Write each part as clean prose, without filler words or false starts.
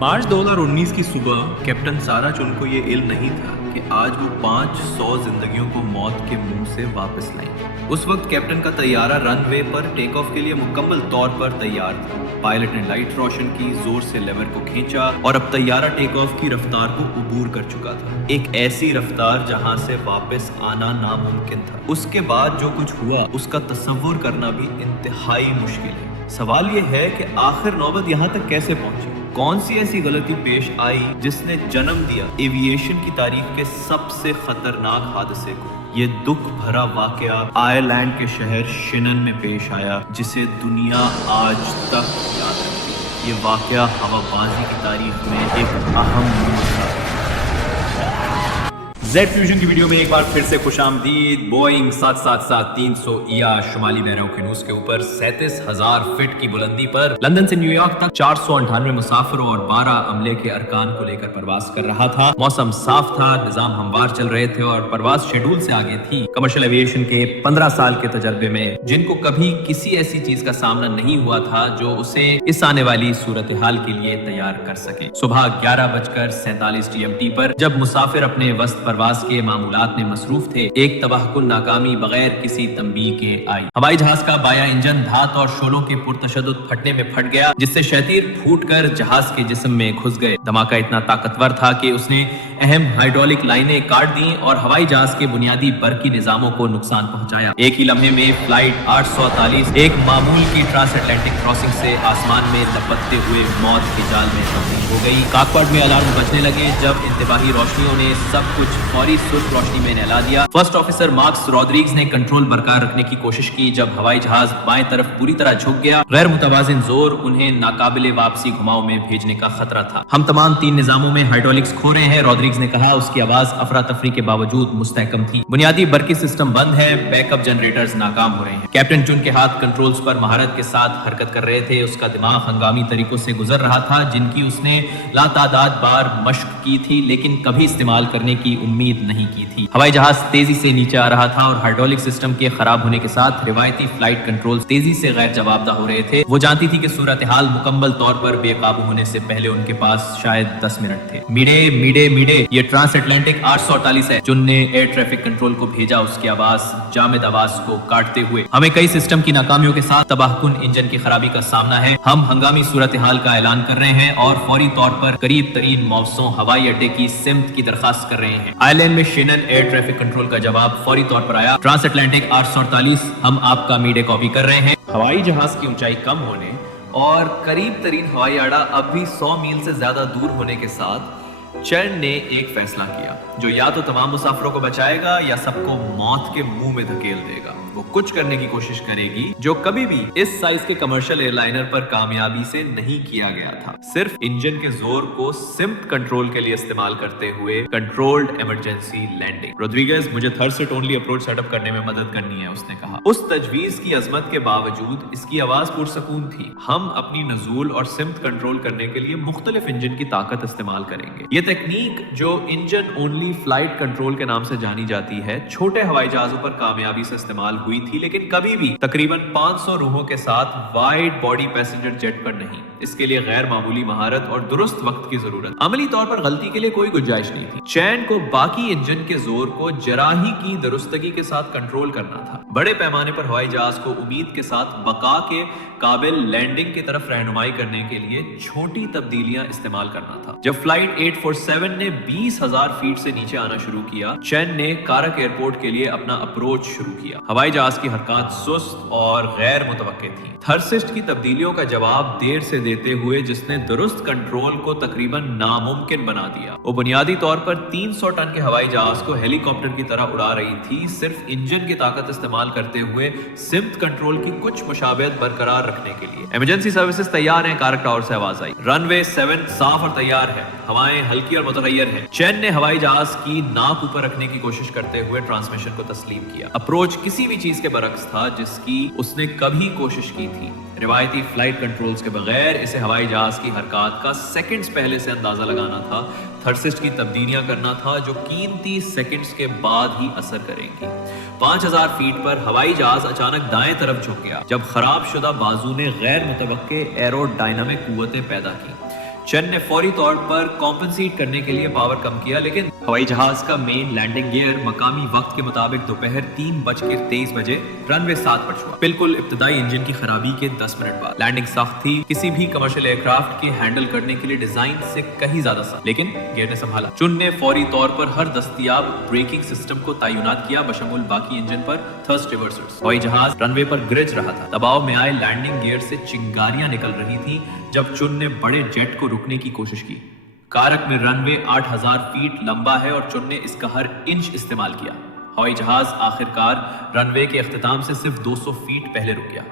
मार्च 2019 की सुबह कैप्टन सारा चुन को ये इल्म नहीं था कि आज वो 500 जिंदगियों को मौत के मुंह से वापस लाएंगे। उस वक्त कैप्टन का तैयारा रनवे पर टेक ऑफ के लिए मुकम्मल तौर पर तैयार था। पायलट ने लाइट रोशन की, जोर से लेवर को खींचा और अब तैयारा टेक ऑफ की रफ्तार को अबूर कर चुका था। एक ऐसी रफ्तार जहां से वापस आना नामुमकिन था। उसके बाद जो कुछ हुआ उसका तस्वुर करना भी इंतहाई मुश्किल है। सवाल ये है कि आखिर नौबत यहाँ तक कैसे पहुंची? कौन सी ऐसी गलती पेश आई जिसने जन्म दिया एविएशन की तारीख के सबसे खतरनाक हादसे को? ये दुख भरा वाकया आयरलैंड के शहर शिनन में पेश आया, जिसे दुनिया आज तक याद रखती है। ये वाकया हवाबाजी की तारीख में एक अहम मोड़ था। जेड फ्यूजन की वीडियो में एक बार फिर से खुशामदीद। बोइंग 777-300 ईया शुमाली बहराओं के नूस के ऊपर 37,000 फीट की बुलंदी पर लंदन से न्यूयॉर्क तक 498 मुसाफिरों और 12 अमले के अरकान को लेकर परवाज कर रहा था। मौसम साफ था, निजाम हमवार चल रहे थे और परवाज शेड्यूल से आगे थी। कमर्शियल एविएशन के 15 साल के तजर्बे में जिनको कभी किसी ऐसी चीज का सामना नहीं हुआ था जो उसे इस आने वाली सूरत हाल के लिए तैयार कर सके। सुबह 11:47 GMT पर जब मुसाफिर अपने वस्त परवाज के मामूलात में मसरूफ थे, एक तबाहकुन नाकामी बगैर किसी तंबीह के आई। हवाई जहाज का बाया इंजन धात और शोलों के पुरतशद्दुद फटने में फट गया, जिससे शतीर फूटकर जहाज के जिस्म में घुस गए। धमाका इतना ताकतवर था कि उसने अहम हाइड्रोलिक लाइनें काट दी और हवाई जहाज के बुनियादी बरकी निजामों को नुकसान पहुंचाया। एक ही लम्हे में फ्लाइट 843 एक मामूल की ट्रांस अटलांटिक क्रॉसिंग से आसमान में लपकते हुए मौत के जाल में तब्दील हो गई। कॉकपिट में अलार्म बजने लगे जब इंतबाही रोशनियों ने सब कुछ फौरी सुर्ख रोशनी में नहला दिया। फर्स्ट ऑफिसर मार्क्स रॉड्रिग्स ने कंट्रोल बरकरार रखने की कोशिश की। जब हवाई जहाज बाएं तरफ पूरी तरह झुक गया, गैर मुतवाजिन जोर उन्हें नाकाबिले वापसी घुमाव में भेजने का खतरा था। हम तमाम 3 निजामों में हाइड्रोलिक्स खो रहे हैं, रॉड्रिग्स ने कहा। उसकी आवाज अफरा तफरी के बावजूद मुस्तहकम थी। बुनियादी बरकी सिस्टम बंद है, बैकअप जनरेटर्स नाकाम हो रहे हैं। कैप्टन चुन के हाथ कंट्रोल्स पर महारत के साथ हरकत कर रहे थे। उसका दिमाग हंगामी तरीकों से गुजर रहा था, जिनकी उसने लातादाद बार मश्क की थी, लेकिन कभी इस्तेमाल करने की उम्मीद नहीं की थी। हवाई जहाज तेजी से नीचे आ रहा था और हाइड्रोलिक सिस्टम के खराब होने के साथ रिवायती फ्लाइट कंट्रोल तेजी से गैर जवाबदार हो रहे थे। वो जानती थी कि सूरत हाल मुकम्मल तौर पर बेकाबू होने से पहले उनके पास शायद 10 मिनट थे। मिडे मिडे मिडे, ये ट्रांस अटलांटिक 848 है। चुन ने एयर ट्रैफिक कंट्रोल को भेजा, उसकी आवाज जामिद आवाज को काटते हुए। हमें कई सिस्टम की नाकामियों के साथ तबाहकुन इंजन की खराबी का सामना है। हम हंगामी सूरत हाल का ऐलान कर रहे हैं और फौरी तौर पर करीब तरीन मौसों हवाई अड्डे की सिमत की दरखास्त कर रहे हैं। आयरलैंड में शिनन एयर ट्रैफिक कंट्रोल का जवाब फौरी तौर पर आया। ट्रांस अटलांटिक 848, हम आपका मीडिया कॉपी कर रहे हैं। हवाई जहाज की ऊंचाई कम होने और करीब तरीन हवाई अड्डा अब भी 100 मील से ज्यादा दूर होने के साथ चैन ने एक फैसला किया जो या तो तमाम मुसाफिरों को बचाएगा या सबको मौत के मुंह में धकेल देगा। वो कुछ करने की कोशिश करेगी जो कभी भी इस साइज के कमर्शियल एयरलाइनर पर कामयाबी से नहीं किया गया था। सिर्फ इंजन के जोर को सिम्प कंट्रोल के लिए इस्तेमाल करते हुए कंट्रोल्ड इमरजेंसी लैंडिंग। रोड्रिगेज, मुझे थर्स्ट ओनली अप्रोच सेटअप करने में मदद करनी है, उसने कहा। उस तजवीज की अजमत के बावजूद इसकी आवाज पुरसकून थी। हम अपनी नजूल और सिम्प कंट्रोल करने के लिए मुख्तलिफ इंजन की ताकत इस्तेमाल करेंगे। ये तकनीक जो इंजन ओनली फ्लाइट कंट्रोल के नाम से जानी जाती है, छोटे हवाई जहाजों पर कामयाबी से इस्तेमाल हुई थी, लेकिन कभी भी तकरीबन 500 रूहों के साथ वाइड बॉडी पैसेंजर जेट पर नहीं। इसके लिए गैर मामूली महारत और दुरुस्त वक्त की जरूरत। अमली तौर पर गलती के लिए कोई गुंजाइश नहीं थी। चैन को बाकी इंजन के जोर को जराही की दुरुस्तगी के साथ कंट्रोल करना था। बड़े पैमाने पर हवाई जहाज को उम्मीद के साथ बका के काबिल लैंडिंग की तरफ रहनुमाई करने के लिए छोटी तब्दीलियां इस्तेमाल करना था। जब फ्लाइट 847 ने 20,000 फीट से नीचे आना शुरू किया, चैन ने कारक एयरपोर्ट के लिए अपना अप्रोच शुरू किया। हवाई जहाज की हरकत सुस्त और गैर मुतवक्के थी। थर्सिस्ट की तब्दीलियों का जवाब देर से देते हुए जिसने दुरुस्त कंट्रोल को तकरीबन नामुमकिन बना दिया। वो बुनियादी तौर पर 300 टन के हवाई जहाज को हेलीकॉप्टर की तरह उड़ा रही थी, सिर्फ इंजन की ताकत इस्तेमाल करते हुए सिम्प कंट्रोल की कुछ मुशाबहत बरकरार रखने के लिए। इमरजेंसी सर्विसेज तैयार हैं, कारक टावर से आवाज आई। रनवे 7 साफ और तैयार है, हवाएं हल्की और मुतगय्यर हैं। चैन ने हवाई जहाज की नाक ऊपर रखने की कोशिश करते हुए ट्रांसमिशन को तस्लीम किया। अप्रोच किसी भी चीज के बरक्स था जिसकी उसने कभी कोशिश की थी। रिवायती फ्लाइट कंट्रोल्स के बगैर इसे हवाई जहाज की हरकत का सेकंड्स पहले से अंदाजा लगाना था। थर्सिस्ट की तब्दीलियां करना था जो कीमती सेकंड्स के बाद ही असर करेंगी। 5000 फीट पर हवाई जहाज अचानक दाएं तरफ झुक गया जब खराब शुदा बाजू ने गैर मुतवक्के एरोडायनामिक कुव्वतें पैदा की। चेन ने फौरी तौर पर कॉम्पनसेट करने के लिए पावर कम किया, लेकिन हवाई जहाज का मेन लैंडिंग गियर मकामी वक्त के मुताबिक दोपहर 3:23 रनवे 7 पर छुआ, बिल्कुल इब्तदाई इंजन की खराबी के 10 मिनट बाद। लैंडिंग सख्त थी, किसी भी कमर्शियल एयरक्राफ्ट के हैंडल करने के लिए डिजाइन से कहीं ज्यादा सख्त, लेकिन गियर ने संभाला। चुन ने फौरी तौर पर हर दस्तयाब ब्रेकिंग सिस्टम को तैनात किया, बशमूल बाकी इंजन पर थ्रस्ट रिवर्सर्स। हवाई जहाज रनवे पर गिरज रहा था, दबाव में आए लैंडिंग गियर से चिंगारियां निकल रही थी जब चुन ने बड़े जेट को रुकने की कोशिश की। कारक में रनवे 8000 फीट लंबा है और चुन ने इसका हर इंच इस्तेमाल किया। हवाई जहाज आखिरकार रनवे के अख्तिताम से सिर्फ 200 फीट पहले रुक गया।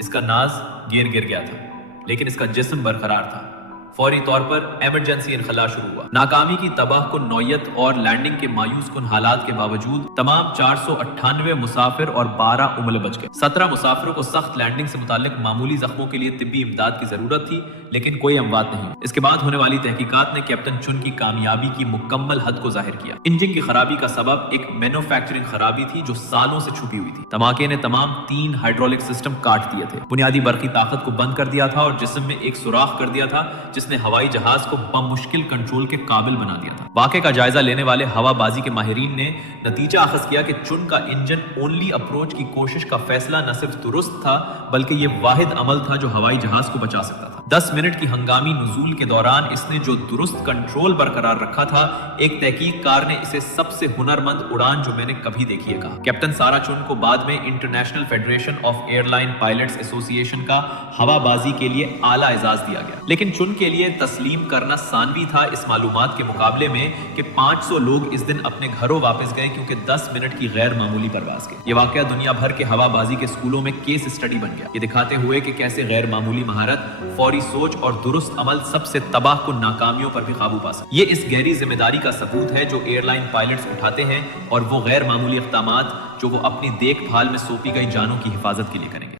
इसका नाज गिर गया था, लेकिन इसका जिस्म बरकरार था। फौरी तौर पर इमरजेंसी इनखला शुरू हुआ। नाकामी की तबाह कुन नौयत और लैंडिंग के मायूस कुन हालात के बावजूद तमाम 498 मुसाफिर और 12 उम्र बच गए। 17 मुसाफिरों को सख्त लैंडिंग से मुतालिक मामूली जख्मों के लिए तिब्बी इमदाद की जरूरत थी, लेकिन कोई अमवात नहीं। इसके बाद होने वाली तहकीकात ने कैप्टन चुन की कामयाबी की मुकम्मल हद को जाहिर किया। इंजन की खराबी का सबब एक मैन्युफैक्चरिंग खराबी थी जो सालों से छुपी हुई थी। धमाके ने तमाम 3 हाइड्रोलिक सिस्टम काट दिए थे, बुनियादी बरकी ताकत को बंद कर दिया था और जिस्म में एक सुराख कर दिया था जिसने हवाई जहाज को बमुश्किल कंट्रोल के काबिल बना दिया था। वाक़े का जायजा लेने वाले हवाबाजी के माहिरीन ने नतीजा अखज़ किया कि चुन का इंजन ओनली अप्रोच की कोशिश का फैसला न सिर्फ दुरुस्त था, बल्कि ये वाहिद अमल था जो हवाई जहाज को बचा सकता था। 10 मिनट की हंगामी नुज़ूल के दौरान इसने जो दुरुस्त कंट्रोल बरकरार रखा था, एक तहकीककार ने इसे सबसे हुनरमंद उड़ान जो मैंने कभी देखी है कहा। कैप्टन सारा चुन को बाद में international federation of airline pilots association का हवाबाजी के लिए आला एजाज दिया गया, लेकिन चुन के लिए तस्लीम करना सानवी था इस मालूमात के मुकाबले में कि 500 लोग इस दिन अपने घरों वापस गए क्योंकि 10 मिनट की गैर मामूली परवाज के। ये वाकया दुनिया भर के हवाबाजी के स्कूलों में केस स्टडी बन गया, ये दिखाते हुए कि कैसे गैर मामूली महारत, फौरी सोच और दुरुस्त अमल सबसे तबाह कुन नाकामियों पर भी काबू पा सकते। ये इस गहरी जिम्मेदारी का सबूत है जो एयरलाइन पायलट्स उठाते हैं और वो गैर मामूली इक़दामात जो वो अपनी देखभाल में सौंपी गई जानों की हिफाजत के लिए करेंगे।